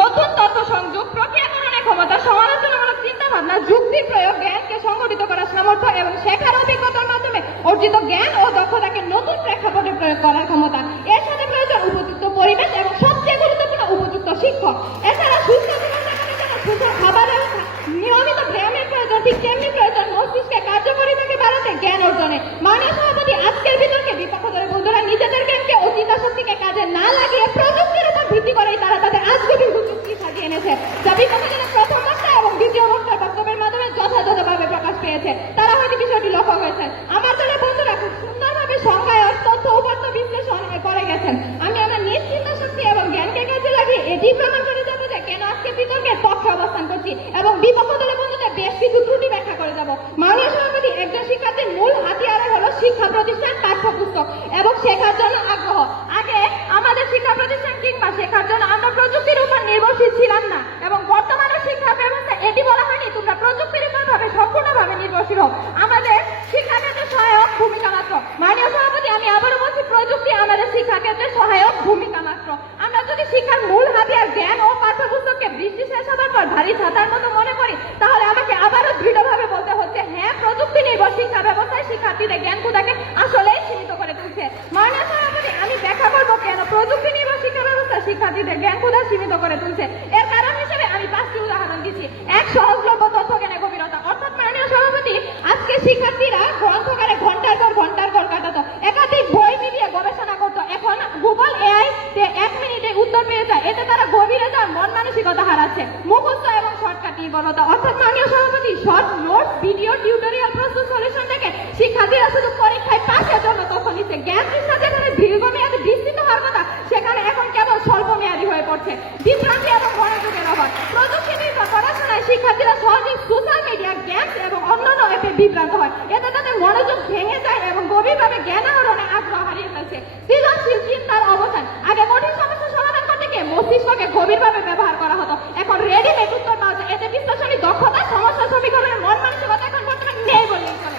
নতুন তথ্য সংযোগ, প্রক্রিয়াকরণের ক্ষমতা, সমালোচনামূলক চিন্তা ভাবনা, যুক্তির প্রয়োগ, জ্ঞানকে সংগঠিত করার সামর্থ্য এবং শেখার অভিজ্ঞতার মাধ্যমে অর্জিত জ্ঞান ও দক্ষতাকে নতুন প্রেক্ষাপটে প্রয়োগ করার ক্ষমতা। এর সাথে প্রয়োজন উপযুক্ত পরিবেশ এবং সবচেয়ে গুরুত্বপূর্ণ উপযুক্ত শিক্ষক। এছাড়া সুস্থ জীবনযাপনের জন্য সুস্থ খাবার ব্যবস্থা, নিয়মিত ব্যায়ামের প্রয়োজন, ঠিক তেমনি প্রয়োজন মস্তিষ্কে কার্যকরিতাকে বাড়াতে জ্ঞান অর্জনে। মাননীয় সভাপতি, আজকের বিতর্কে বিপক্ষ দলের বন্ধুরা নিজেদের জ্ঞানকে ও চিন্তা শক্তিকে কাজে না লাগিয়ে প্রযুক্তির উপর ভিত্তি করেই তারা তাদের আজগবি যুক্তি সাজিয়ে এনেছে, যা বিপক্ষ দলের প্রথম বক্তা এবং দ্বিতীয় বক্তার বক্তব্যের মাধ্যমে যথাযথভাবে প্রকাশ পেয়েছে। তারা হয়তো বিষয়টি লক্ষ্য করেছেন। আমার দলের বন্ধুরা খুব সুন্দরভাবে সংখ্যায়ক তথ্য উপাত্ত বিশ্লেষণ করে গেছেন। আমি আমার নিজ চিন্তা শক্তি এবং জ্ঞানকে কাজে লাগিয়ে এটি প্রমাণ করে যাবো যে কেন আজকে বিতর্কের পক্ষে অবস্থান করছি এবং বিপক্ষ দলের বন্ধুদের বেশ কিছু ত্রুটি ব্যাখ্যা করে যাব। মাননীয় সভাপতি, একজন শিক্ষার্থীর মূল হাতিয়ার হলো শিক্ষা প্রতিষ্ঠান, পাঠ্যপুস্তক এবং শেখার জন্য আগ্রহ। আগে আমাদের শিক্ষা প্রতিষ্ঠান কিংবা শেখার জন্য আমরা প্রযুক্তির উপর নির্ভরশীল ছিলাম না এবং বর্তমানে শিক্ষা ব্যবস্থা এটি বলা হয়নি তোমরা প্রযুক্তির উপর সম্পূর্ণভাবে নির্ভরশীল হোক। আমাদের শিক্ষা ক্ষেত্রে সহায়ক ভূমিকা মাত্র। মাননীয় সভাপতি, আমি আবারও বলছি, প্রযুক্তি আমাদের শিক্ষা ক্ষেত্রে সহায়ক ভূমিকা মাত্র। আমরা যদি শিক্ষার মূল হাতিয়ার জ্ঞান ও পাঠ্যপুস্তককে বৃষ্টি শেষ হবার পর ভারী ছাতার মতো মনে করি, তাহলে আমাকে আবারও দৃঢ়ভাবে বলতে হচ্ছে, হ্যাঁ, প্রযুক্তি নির্ভর শিক্ষা ব্যবস্থায় শিক্ষার্থীদের জ্ঞানগুলোকে আসলেই সীমিত করে তুলছে। মাননীয় সভাপতি, আমি ব্যাখ্যা করবো কেন প্রযুক্তি নির্ভর শিক্ষা ব্যবস্থা শিক্ষার্থীদের জ্ঞানগুলো সীমিত করে তুলছে। এর কারণ হিসেবে আমি 5টি উদাহরণ দিচ্ছি। এক, সহজলভ্য তথ্য জ্ঞানের গভীরতা। অর্থাৎ মাননীয় সভাপতি, আজকে শিক্ষার্থীরা গ্রন্থকারে ঘন্টার পর কাটাতো, একাধিক বই মিলিয়ে গবেষণা করতো। এখন গুগল এআই তে 1 মিনিটে উত্তর পেয়ে যায়। এতে তারা গভীরে যাওয়ার মন মানসিকতা হারাচ্ছে। মুখস্থ এবং শর্টকাট নির্ভরতা। অর্থাৎ মাননীয় সভাপতি, শর্ট নোটস, ভিডিও, টিউটোরিয়াল, প্রশ্ন সলিউশন থেকে শিক্ষার্থীরা শুধু পরীক্ষায় পাশের জন্য তথ্য নিচ্ছে। জ্ঞান তৃষ্ণা যেখানে দীর্ঘমেয়াদী বিস্তৃত হওয়ার কথা, সেখানে এখন কেবল স্বল্পমেয়াদী হয়ে পড়ছে। বিভ্রান্তি এবং মনোযোগের অভাব। প্রযুক্তি নির্ভর পড়াশোনায় শিক্ষার্থীরা সহজে সোশ্যাল মিডিয়া, গেমস এবং অন্যান্য অ্যাপে বিভ্রান্ত হয়। এতে তাদের মনোযোগ ভেঙে যায় এবং গভীরভাবে জ্ঞান আহরণে আগ্রহ হারিয়ে ফেলছে। সৃজনশীল চিন্তার অবসান। আগে কঠিন সমস্যা সমাধান করতে গিয়ে মস্তিষ্ককে গভীরভাবে ব্যবহার করা হতো, এখন রেডিমেড উত্তর পাওয়া যায়। এতে বিশ্লেষণী দক্ষতা, সমস্যা সমীকরণের মন মানসিকতা এখন বর্তমানে নেই বললেই চলে।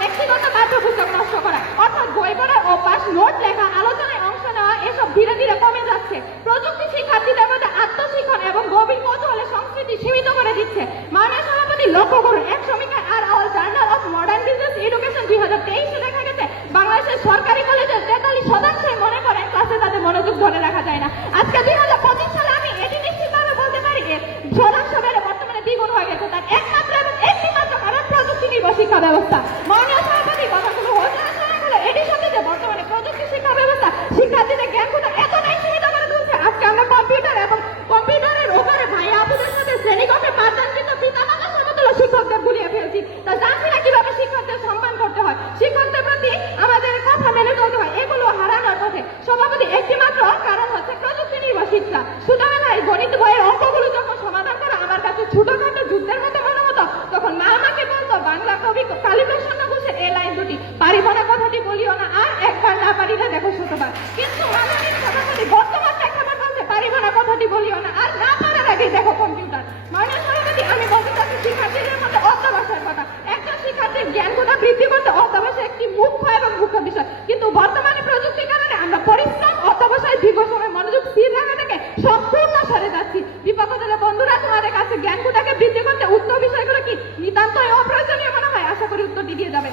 ব্যক্তিগত পাঠ্যপুস্তক নষ্ট করা, অর্থাৎ বই পড়ার অভ্যাস, নোট লেখা, আলোচনায় অংশ নেওয়া, এসব ধীরে ধীরে কমে যাচ্ছে। প্রযুক্তি শিক্ষার্থীদের মধ্যে আত্মশিক্ষণ এবং গভীর কৌতূহলের সংস্কৃতি সীমিত করে দিচ্ছে। মাননীয় সভাপতি, লক্ষ্য করুন, এক সমীক্ষায় আর অল journal of modern business education 2023 দেখা গেছে বাংলাদেশের সরকারি কলেজের 43% মনে করেন ক্লাসে তাদের মনোযোগ ধরে রাখা যায় না। আজকে 2025 সালে আমি এটি নিশ্চিতভাবে বলতে পারি যে শতাংশ বেড়ে বর্তমানে দ্বিগুণ হয়ে গেছে। তার একমাত্র এবং একটি মাত্র কারণ প্রযুক্তি নির্ভর শিক্ষা ব্যবস্থা। মাননীয় সভাপতি, কথাগুলো হোসেন শোনা গেল এটির সাথে যে বর্তমানে প্রযুক্তি শিক্ষা ব্যবস্থা শিক্ষার্থীদের জ্ঞানগুলো এতটাই সীমিত করে তুলছে। আজকে আমরা কম্পিউটার এবং কম্পিউটারের উপরে ভাই আপুদের সাথে শ্রেণীকক্ষে পাঠদানকৃত পিতামাতার সমতুল্য শিক্ষকদের গুলিয়ে ফেলছি। তা জানছি না কিভাবে শিক্ষকদের সম্মান করতে হয়, শিক্ষকদের প্রতি আমাদের কথা মেনে চলতে হয়। এগুলো হারানোর পথে। সভাপতি, একটি মাত্র কারণ হচ্ছে প্রযুক্তি নির্ভর শিক্ষা। সুতরাং এই গণিত বইয়ের অঙ্কগুলো যখন সমাধান করা আমার কাছে ছোটখাটো যুদ্ধের মতো মনে হতো, তখন মা আমাকে বলতো বাংলা কবি কালীপ্রসন্ন ঘোষের এই লাইন দুটি, পারিব না কথাটি বলিও না, আর একবার না পারিলে দেখো শতবার। কিন্তু মাননীয় সভাপতি, বর্তমান প্রেক্ষাপট বলছে পারিব না কথাটি বলিও না, আর না পারার আগেই দেখো কম্পিউটার। মাননীয় সভাপতি, আমি বলতে চাচ্ছি শিক্ষার্থীদের মধ্যে অধ্যবসায়ের কথা। একজন শিক্ষার্থীর জ্ঞানগুলো বৃদ্ধি করতে অধ্যবসায় একটি মুখ্য এবং মুখ্য বিষয়। কিন্তু বর্তমানে প্রযুক্তির কারণে আমরা পরিশ্রম, অধ্যবসায়, দীর্ঘ সময় মনোযোগ স্থির রাখা থেকে সম্পূর্ণ সরে যাচ্ছি। বিপক্ষ দলের বন্ধুরা, তোমাদের কাছে জ্ঞানগুলোকে বৃদ্ধি করতে উক্ত বিষয়গুলো কি নিতান্তই অপ্রয়োজনীয় মনে হয়? আশা করি উত্তরটি দিয়ে যাবে।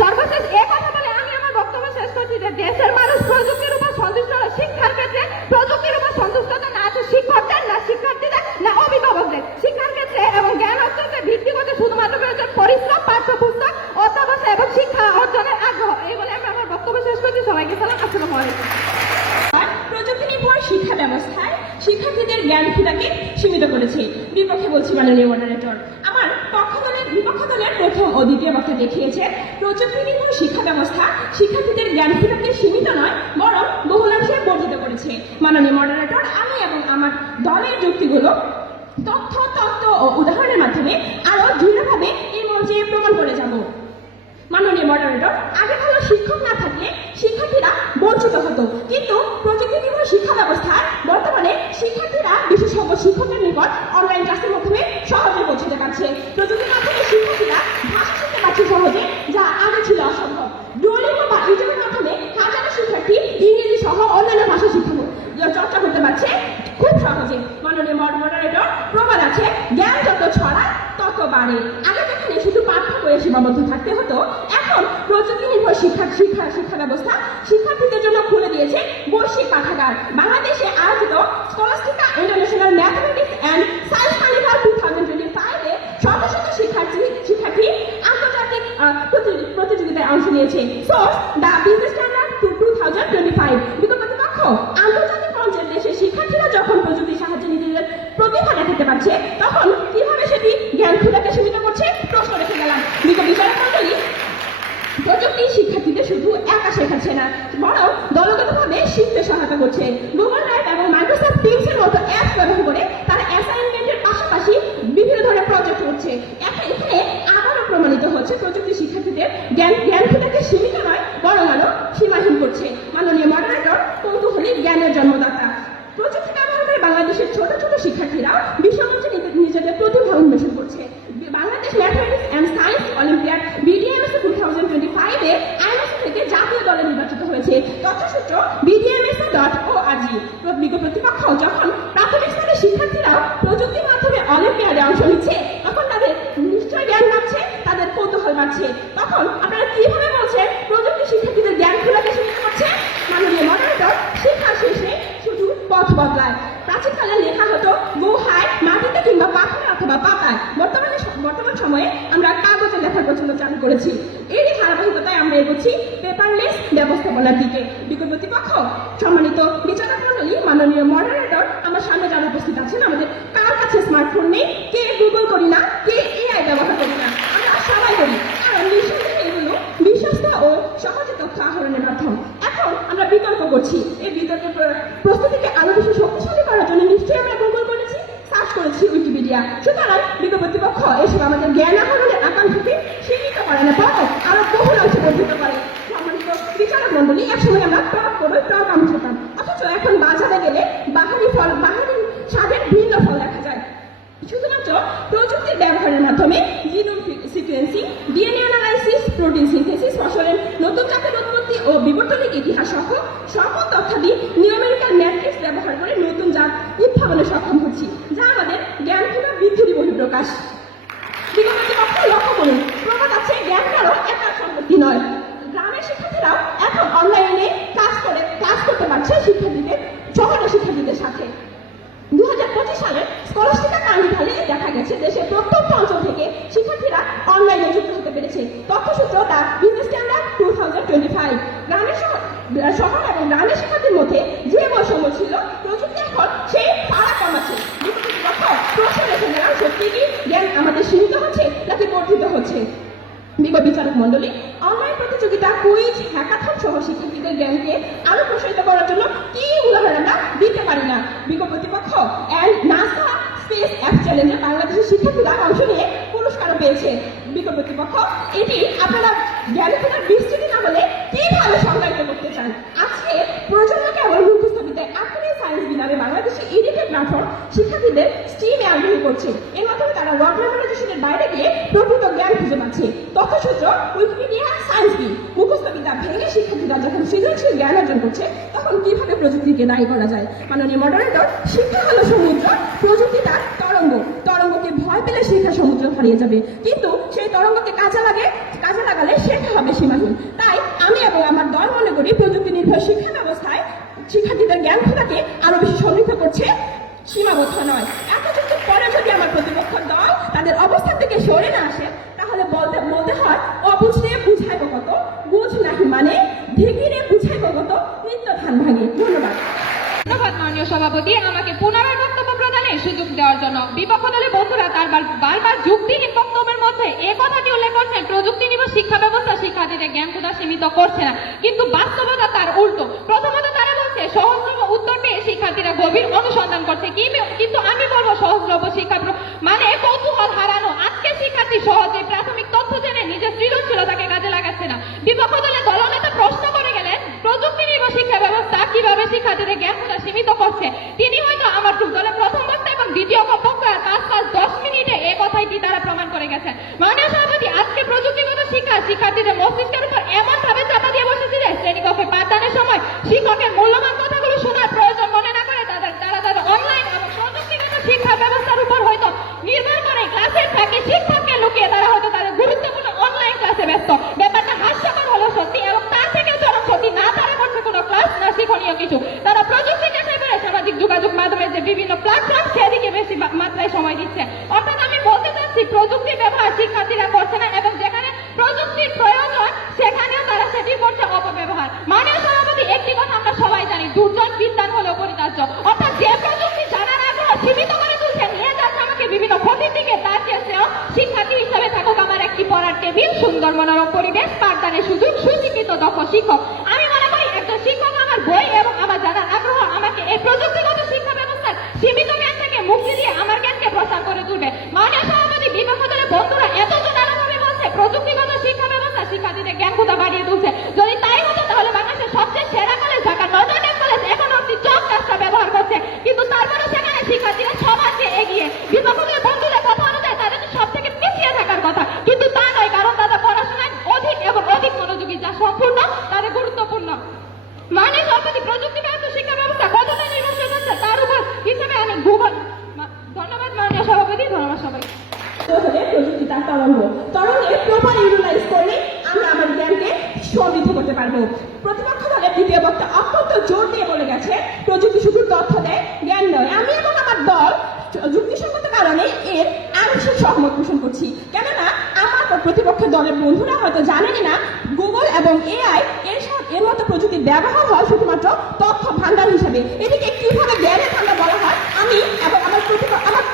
সর্বশেষ এই কথা বলে আমি আমার বক্তব্য শেষ করছি যে দেশের মানুষ প্রযুক্তির উপর সন্তুষ্ট হলে শিক্ষার ক্ষেত্রে প্রযুক্তির উপর সন্তুষ্টতা না আছে শিক্ষকদের, না শিক্ষার্থীদের, না অভিভাবকদের। শিক্ষার ক্ষেত্রে এবং জ্ঞান অর্জনকে ভিত্তি করতে শুধুমাত্র প্রয়োজন পরিশ্রম, পাঠ্যপুস্তক, অধ্যবসায় এবং শিক্ষা অর্জনের আগ্রহ। এই বলে আমি আমার বক্তব্য শেষ করছি। সবাইকে সালাম। আসসালামু আলাইকুম। ব্যবস্থায় শিক্ষার্থীদের জ্ঞান ক্ষুধাকে সীমিত করেছে। বিপক্ষে বলছি মাননীয় মডারেটর, আমার বিপক্ষ দলের প্রথম ও দ্বিতীয় বক্তা দেখিয়েছে প্রযুক্তি নির্ভর শিক্ষা ব্যবস্থা শিক্ষার্থীদের জ্ঞান ক্ষুধাকে সীমিত নয় বরং বহুলাংশে বর্ধিত করেছে। মাননীয় মডারেটর, আমি এবং আমার দলের যুক্তিগুলো তথ্য ও উদাহরণের মাধ্যমে আরো দৃঢ়ভাবে এই মঞ্চে প্রমাণ করে যাব। মাননীয় মডারেটর, আগে ভালো শিক্ষক না থাকলে শিক্ষার্থীরা বঞ্চিত হতো, কিন্তু প্রযুক্তি নির্ভর শিক্ষা ব্যবস্থায় বর্তমানে শিক্ষার্থীরা বিশেষজ্ঞ শিক্ষকের নিকট অনলাইন ক্লাসের মাধ্যমে সহজে পৌঁছতে পারছে। প্রযুক্তির মাধ্যমে শিক্ষার্থীরা ভাষা শিখতে পারছে সহজে, যা আগে ছিল অসম্ভব। ডুওলিঙ্গো বা ইউটিউবের মাধ্যমে হাজারো শিক্ষার্থী ইংরেজি সহ অন্যান্য ভাষা চর্চা করতে পারছে খুব সহজে। মাননীয় মডারেটর, প্রবাদ আছে, জ্ঞান যত ছড়ায় তত বাড়ে। আগে যেখানে শুধু পাঠ্য বইয়ে সীমাবদ্ধ থাকতে হতো, এখন প্রযুক্তি নির্ভর শিক্ষা ব্যবস্থা শিক্ষার্থীদের জন্য খুলে দিয়েছে বৈশ্বিক পাঠাগার। বাংলাদেশে আয়োজিত Scholastica international mathematics and science carnival 2025 এ শত শত শিক্ষার্থী আন্তর্জাতিক প্রতিযোগিতায় অংশ নিয়েছে। Source: the business standard 2025। বিকল্পপক্ষ, আন্তর্জাতিক মঞ্চের দেশের শিক্ষার্থীরা যখন প্রযুক্তির সাহায্যে নিজেদের প্রতিভা দেখাতে পারছে, তখন কিভাবে সেটি জ্ঞান ক্ষুধাকে সীমিত করছে প্রশ্ন রেখে গেলাম। বিচারক মণ্ডলী, প্রযুক্তি শিক্ষার্থীদের শুধু একা শেখাচ্ছে না, বরং দলগতভাবে শিখতে সহায়তা করছে। গুগল ড্রাইভ এবং মাইক্রোসফট টিমস এর মতো অ্যাপ ব্যবহার করে তারা অ্যাসাইনমেন্টের পাশাপাশি বিভিন্ন ধরনের প্রজেক্ট করছে। এখানে আবারও প্রমাণিত হচ্ছে প্রযুক্তি শিক্ষার্থীদের জ্ঞান ক্ষুধাকে সীমিত নয় বরং আরো সীমাহীন করছে। মাননীয় মডারেটর, কৌতূহলী জ্ঞানের জন্মদাতা। প্রযুক্তি ব্যবহার করে বাংলাদেশের ছোট ছোট শিক্ষার্থীরা বিশ্বমঞ্চে নিজেদের প্রতিভা উন্মেষণ করছে। Bangladesh mathematics and science olympiad BDMS 2025 এ আইএমএসি থেকে জাতীয় দলে নির্বাচিত হয়েছে। তথ্যসূত্র bdms.org। প্রতিপক্ষ, যখন প্রাথমিক স্তরের শিক্ষার্থীরাও প্রযুক্তির মাধ্যমে অলিম্পিয়াডে অংশ নিচ্ছে, তখন তাদের নিশ্চয় জ্ঞান বাড়ছে, তাদের কৌতূহল বাড়ছে। তখন আপনারা কিভাবে বলছেন প্রযুক্তি শিক্ষার্থীদের জ্ঞান খোলাকে সীমিত করছে? মাননীয় মডারেটর, শিক্ষা শেষে শুধু পথ বদলায়। প্রাচীনকালে লেখা হতো গুহায়, মাটিতে কিংবা পাথরে অথবা পাতায়। বর্তমান সময়ে আমরা কাগজে লেখার প্রচলন চালু করেছি। এরই ধারাবাহিকতায় আমরা এগোচ্ছি পেপারলেস ব্যবস্থাপনার দিকে। বিকল্পপক্ষ, সম্মানিত বিচারক মণ্ডলী, মাননীয় মডারেটর, আমার সামনে যারা উপস্থিত আছেন, আমাদের কার কাছে স্মার্টফোন নেই? কে গুগল করি না? কে AI ব্যবহার করি না? আমরা সবাই করি, কারণ নিঃসন্দেহে এগুলো বিশ্বস্ত ও সহজে তথ্য আহরণের মাধ্যম। এখন আমরা বিতর্ক করছি। এই বিতর্কের প্রস্তুতিকে আরো বেশি শক্তিশালী করার জন্য নিশ্চয়ই আমরা গুগল করেছি, সার্চ করেছি উইকিপিডিয়া। সুতরাং বিকল্পপক্ষ এসব আমাদের জ্ঞান আহরণের আকাঙ্ক্ষাকে সীমিত করে না, বরং আরো বহুলাংশে বর্ধিত করে। সম্মানিত বিচারক মণ্ডলী, একসময় আমরা টক আম খেতাম, অথচ এখন বাজারে গেলে বাহারি স্বাদের ভিন্ন ফল দেখা যায়। শুধুমাত্র প্রযুক্তির ব্যবহারের মাধ্যমে genome sequencing, DNA analysis, protein synthesis, ফসলের নতুন জাতের উৎপত্তি ও বিবর্তনিক ইতিহাস সহ সকল তথ্যাদি নিউমেরিক্যাল ম্যাট্রিক্স ব্যবহার করে নতুন জাত উদ্ভাবনে সক্ষম হচ্ছি, যা আমাদের জ্ঞান ক্ষুধা বৃদ্ধির বহিঃপ্রকাশ। বিকল্পপক্ষ, লক্ষ্য করুন, প্রবাদ আছে, জ্ঞান কারো একার সম্পত্তি নয়। গ্রামের শিক্ষার্থীরাও এখন অনলাইনে ক্লাস করতে পারছে শহরের শিক্ষার্থীদের সাথে। 2025 সালে স্কলাস্টিকা কার্নিভালে দেখা গেছে দেশের প্রত্যন্ত অঞ্চল থেকে শিক্ষার্থীরা অনলাইনে যুক্ত হতে পেরেছে। তথ্যসূত্র দ্য বিজনেস স্ট্যান্ডার্ড 2025। শহর এবং গ্রামের শিক্ষার্থীর মধ্যে যে বৈষম্য ছিল, প্রযুক্তি এখন সেই পাড়া কমাচ্ছে। প্রশ্ন রেখে গেলাম, সত্যি কি জ্ঞান আমাদের সীমিত হচ্ছে নাকি বর্ধিত হচ্ছে? বিচারক মণ্ডলী, অনলাইন প্রতিযোগিতা, কুইজ, হ্যাকাথন সহ শিক্ষার্থীদের জ্ঞানকে আরো প্রসারিত করার জন্য কি উদাহরণ আমরা দিতে পারি না? বিকল্পপক্ষ, নাসা স্পেস অ্যাপ চ্যালেঞ্জে বাংলাদেশের শিক্ষার্থীরা অংশ নিয়ে পুরস্কারও পেয়েছে। বিকল্পপক্ষ, এটি আপনারা জ্ঞানক্ষুধার বিস্তৃতি না বলে কিভাবে সংজ্ঞায়িত করতে চান? আজকে প্রজন্ম কেবল মুখস্থ বিদ্যায় আধুনিক সায়েন্স বিনামে বাংলাদেশে এডিটেড প্ল্যাটফর্ম শিক্ষার্থীদের স্ট্রিমে আগ্রহী করছে। এর মাধ্যমে তারা ওয়ার্ড মেমোরাইজেশনের বাইরে গিয়ে প্রকৃত জ্ঞান খুঁজে পাচ্ছে। তথ্যসূত্র উইকিপিডিয়া, সায়েন্স কি? মুখস্থ বিদ্যা ভেঙে শিক্ষার্থীরা যখন সৃজনশীল জ্ঞান অর্জন করছে, তখন কিভাবে প্রযুক্তিকে দায়ী করা যায়? মাননীয় মডারেটর, শিক্ষা হলো সমুদ্র, প্রযুক্তি তার তরঙ্গকে ভয় পেলে শিক্ষা সমুদ্র হারিয়ে যাবে, কিন্তু সেই তরঙ্গকে কাজে লাগালে শেখা হবে সীমাহীন। তাই আমি এবং আমার দল মনে করি প্রযুক্তি নির্ভর শিক্ষা ব্যবস্থায় শিক্ষার্থীদের জ্ঞান ক্ষুধাকে আরো বেশি সমৃদ্ধ করছে, সীমাবদ্ধ নয়। এত কিছুর পরে যদি আমার প্রতিপক্ষ দল তাদের অবস্থান থেকে সরে না আসে, তাহলে বলতে হয়, অবুঝে বুঝাইব কত, বুঝ নাহি মানে ঢেকিরে বুঝাইব কত, নিত্য ধান ভাঙে। ধন্যবাদ। ধন্যবাদ মাননীয় সভাপতি আমাকে পুনরায় বক্তব্য প্রদানের সুযোগ দেওয়ার জন্য। বিপক্ষ দলের বন্ধুরা তার বারবার যুক্তিহীন বক্তব্যের মধ্যে এই কথাটি উল্লেখ করছেন প্রযুক্তি নির্ভর শিক্ষা ব্যবস্থা শিক্ষার্থীদের জ্ঞান ক্ষুধা সীমিত করছে না, কিন্তু বাস্তবতা তার উল্টো। প্রথমত তারা বলছে সহজলভ্য উত্তর পেয়ে শিক্ষার্থীরা গভীর অনুসন্ধান করছে, কিন্তু আমি বলবো সহজলভ্য শিক্ষা মানে কৌতূহল হারানো। আজকে শিক্ষার্থী সহজে প্রাথমিক তথ্য জেনে নিজের সৃজনশীলতাকে কাজে লাগাচ্ছে না। বিপক্ষ দলের দলনেতা প্রশ্ন করে গেলেন প্রযুক্তি নির্ভর শিক্ষা ব্যবস্থা কিভাবে শিক্ষার্থীদের জ্ঞান ক্ষুধা সীমিত করছে। তিনি হয়তো আমার দলের প্রথম বক্তা এবং দ্বিতীয় বক্তার 5-10 মিনিটে এই কথাটি তারা প্রমাণ করে গেছেন। মাননীয় সভাপতি, আজকে প্রযুক্তিগত শিক্ষা শিক্ষার্থীদের মস্তিষ্কের উপর এমন ভাবে চাপা দিয়ে বসেছে যে শ্রেণীকক্ষে পাঠদানের সময় শিক্ষকের মূল্যবান কথাগুলো শোনার প্রয়োজন মনে না করে তারা অনলাইন এবং প্রযুক্তিগত শিক্ষা ব্যবস্থার উপর হয়তো নির্ভর করে ক্লাসের ফাঁকে শিক্ষককে লুকিয়ে তারা হয়তো তাদের গুরুত্বপূর্ণ অনলাইন ক্লাসে ব্যস্ত। ব্যাপারটা হাস্যকর হলো সত্যি, এবং তার থেকেও চরম সত্যি, না তারা করছে কোনো ক্লাস না শিক্ষণীয় কিছু। তারা প্রযুক্তি কাছে করে সামাজিক যোগাযোগ মাধ্যমে যে বিভিন্ন প্ল্যাটফর্ম সেদিকে বেশি মাত্রায় সময় দিচ্ছে। অর্থাৎ আমি বলতে চাচ্ছি প্রযুক্তির ব্যবহার শিক্ষার্থীরা করছে না, এবং যেখানে প্রযুক্তির প্রয়োজন সেখানেও তারা সেটি করছে অপব্যবহার। মাননীয় সভাপতি, একটি কথা আমরা সবাই জানি, দুর্জন বিদ্যান হলেও পরিত্যাজ্য। অর্থাৎ যে প্রযুক্তি জানার আগ্রহ সীমিত করে তুলছে, নিয়ে যাচ্ছে আমাকে বিভিন্ন ক্ষতির দিকে, তার চেয়েও শিক্ষার্থী হিসাবে থাকুক আমার একটি পড়ার টেবিল, সুন্দর মনোরম পরিবেশ, পাঠদানের সুযোগ, সুশিক্ষিত দক্ষ শিক্ষক। আমি মনে করি একজন শিক্ষক আমার বই এবং আমার জানার আগ্রহ আমাকে এই প্রযুক্তিগত শিক্ষা ব্যবস্থার সীমিত জ্ঞান থেকে মুক্তি দিয়ে আমার জ্ঞানকে প্রসার করে তুলবে। মাননীয় সভাপতি, বিপক্ষ দলের বন্ধুরা এত জোরালোভাবে বলছে প্রযুক্তিগত শিক্ষা ব্যবস্থা শিক্ষার্থীদের জ্ঞান ক্ষুধা বাড়িয়ে তুলছে। যদি তাই হতো তাহলে বাংলাদেশের সবচেয়ে সেরা কলেজ ঢাকা নজরডেম কলেজ এখন অব্দি চক রাস্তা ব্যবহার করছে, কিন্তু তারপরে সেখানে শিক্ষার্থীরা সবার চেয়ে এগিয়ে। বিপক্ষ দলের বন্ধুদের কথা অনুযায়ী তাদের সব থেকে পিছিয়ে থাকার কথা, কিন্তু তা নয়, কারণ তারা পড়াশোনায় অধিক এবং অধিক মনোযোগী, যা সম্পূর্ণ তাদের গুরুত্বপূর্ণ। মাননীয় সভাপতি, প্রযুক্তিগত শিক্ষা ব্যবস্থা কতটা নির্ভরশীল হচ্ছে তার উপর হিসেবে আমি ধন্যবাদ মাননীয় সভাপতি, ধন্যবাদ সবাই। হলে প্রযুক্তি তার তরঙ্গে প্রপার ইউটিলাইজ করলে আমরা আমার জ্ঞানকে সমৃদ্ধ করতে পারবো। প্রতিপক্ষ দলের দ্বিতীয় বক্তা অত্যন্ত জোর দিয়ে বলে গেছে প্রযুক্তি শুধু তথ্য দেয়, জ্ঞান নয়। আমি এবং আমার দল যুক্তিসঙ্গত কারণে এর আংশিক সহমত পোষণ করছি, কেননা আমার প্রতিপক্ষের দলের বন্ধুরা হয়তো জানেনই না গুগল এবং এআই এর মতো প্রযুক্তির ব্যবহার হয় শুধুমাত্র তথ্য ভান্ডার হিসেবে। এটিকে কিভাবে জ্ঞানের ভান্ডার বলা হয় আমি এবং আমার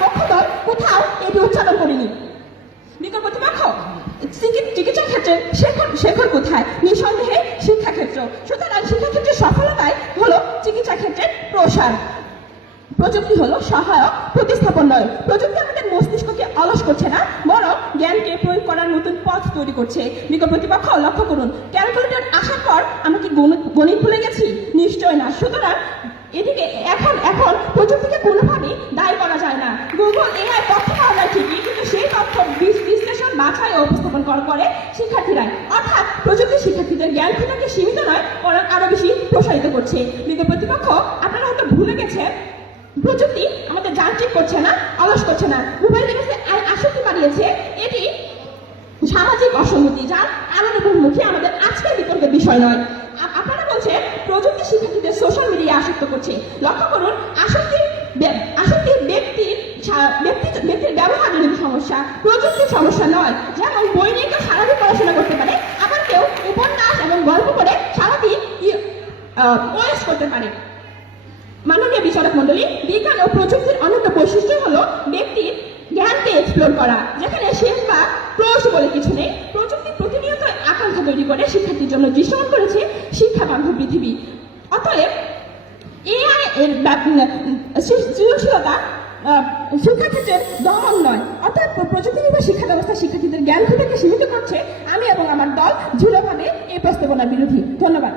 পক্ষ দল কোথাও এটি উচ্চারণ করিনি। বিকল্প প্রতিপক্ষ চিকিৎসা ক্ষেত্রে শেখর কোথায়? নিঃসন্দেহে শিক্ষাক্ষেত্র। সুতরাং শিক্ষাক্ষেত্রের সফলতায় হলো চিকিৎসা ক্ষেত্রের প্রসার। প্রযুক্তি হলো সহায়ক, প্রতিস্থাপন নয়। প্রযুক্তি আমাদের মস্তিষ্ককে অলস করছে না, বরং জ্ঞানকে প্রয়োগ করার নতুন পথ তৈরি করছে। বিকল্প প্রতিপক্ষ লক্ষ্য করুন, ক্যালকুলেটর আসার পর আমরা কি গণিত ভুলে গেছি? নিশ্চয় না। সুতরাং এদিকে এখন প্রযুক্তিকে কোনোভাবেই দায়ী করা যায় না। গুগল এআই তথ্য পাওয়া যায় ঠিকই, কিন্তু সেই তথ্য বিশ্লেষণ বাছাই ও উপস্থাপন করে শিক্ষার্থীরাই। অর্থাৎ প্রযুক্তি শিক্ষার্থীদের জ্ঞান ক্ষুধাকে সীমিত নয়, বরং আরো বেশি প্রসারিত করছে। বিকল্প প্রতিপক্ষ আপনারা হয়তো ভুলে গেছেন প্রযুক্তি আমাদের যান্ত্রিক করছে না, অলস করছে না, মোবাইল ডিভাইসে আসক্তি বাড়িয়েছে। এটি সামাজিক অসঙ্গতি, যার কারণ এবং মুখে আমাদের আজকের বিতর্কের বিষয় নয়। আপনারা বলছেন প্রযুক্তি শিক্ষার্থীদের সোশ্যাল মিডিয়া আসক্ত করছে। লক্ষ্য করুন, আসক্তি ব্যক্তির ব্যবহারের সমস্যা, প্রযুক্তির সমস্যা নয়। যেমন বই নিয়ে কেউ সারাদিন পড়াশোনা করতে পারে, আবার কেউ উপন্যাস এবং গল্প করে সারাদিন ওয়েস্ট করতে পারে। মাননীয় বিচারক মন্ডলী, বিজ্ঞান ও প্রযুক্তির অন্যতম বৈশিষ্ট্য হলো ব্যক্তির জ্ঞানকে এক্সপ্লোর করা, যেখানে শেষ বা ক্লোজ বলে কিছু নেই। প্রযুক্তি প্রতিনিয়ত আকাঙ্ক্ষা তৈরি করে শিক্ষার্থীর জন্য দৃশ্যমান করেছে শিক্ষা বান্ধব পৃথিবী। অতএব এআই এর সৃজনশীলতা শিক্ষাক্ষেত্রের দমন নয়। অর্থাৎ প্রযুক্তি নির্ভর শিক্ষা ব্যবস্থা শিক্ষার্থীদের জ্ঞান ক্ষুধাকে সীমিত করছে। আমি এবং আমার দল দৃঢ়ভাবে এই প্রস্তাবনার বিরোধী। ধন্যবাদ।